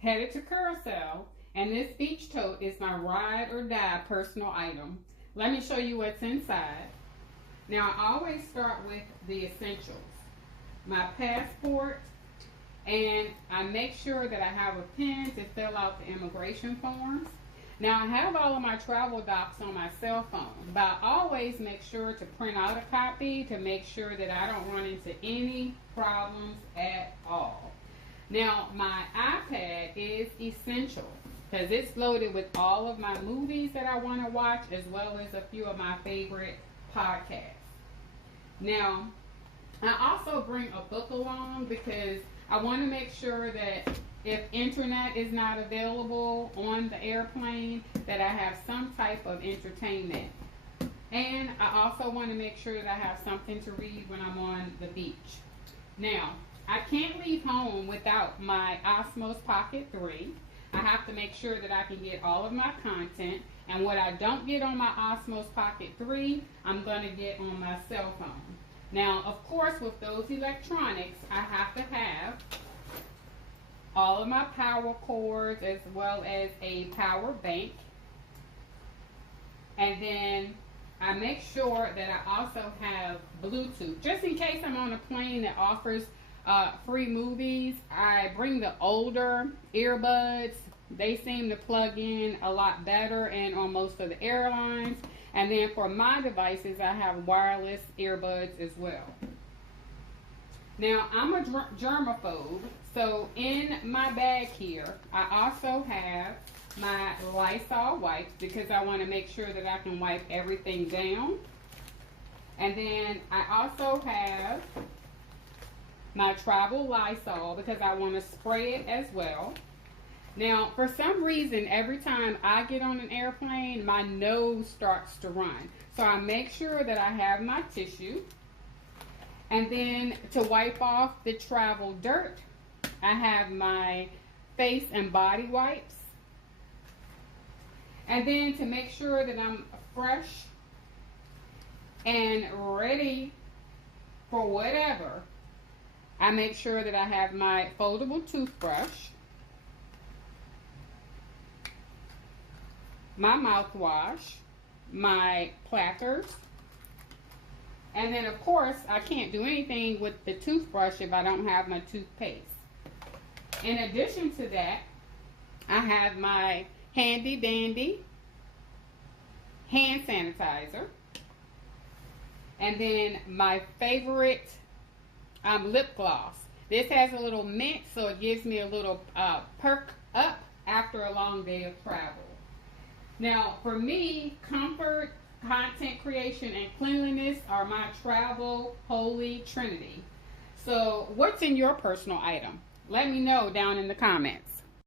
headed to Curacao, and this beach tote is my ride or die personal item. Let me show you what's inside. Now, I always start with the essentials. My passport, and I make sure that I have a pen to fill out the immigration forms. Now, I have all of my travel docs on my cell phone, but I always make sure to print out a copy to make sure that I don't run into any problems at all. Now, my iPad is essential because it's loaded with all of my movies that I want to watch, as well as a few of my favorite podcasts. Now, I also bring a book along because I want to make sure that if internet is not available on the airplane, that I have some type of entertainment. And I also want to make sure that I have something to read when I'm on the beach. Now, I can't leave home without my Osmos Pocket 3. I have to make sure that I can get all of my content. And what I don't get on my Osmos Pocket 3, I'm going to get on my cell phone. Now, of course, with those electronics, I have to have all of my power cords as well as a power bank. And then I make sure that I also have Bluetooth. Just in case I'm on a plane that offers free movies, I bring the older earbuds. They seem to plug in a lot better and on most of the airlines. And then for my devices, I have wireless earbuds as well. Now, I'm a germaphobe, so in my bag here, I also have my Lysol wipes because I want to make sure that I can wipe everything down. And then I also have my travel Lysol because I want to spray it as well. Now, for some reason, every time I get on an airplane, my nose starts to run. So I make sure that I have my tissue. And then to wipe off the travel dirt, I have my face and body wipes. And then to make sure that I'm fresh and ready for whatever, I make sure that I have my foldable toothbrush, my mouthwash, my platters, and then of course I can't do anything with the toothbrush if I don't have my toothpaste. In addition to that, I have my handy dandy hand sanitizer, and then my favorite lip gloss. This has a little mint, so it gives me a little perk up after a long day of travel. Now, for me, comfort, content creation, and cleanliness are my travel holy trinity. So, what's in your personal item? Let me know down in the comments.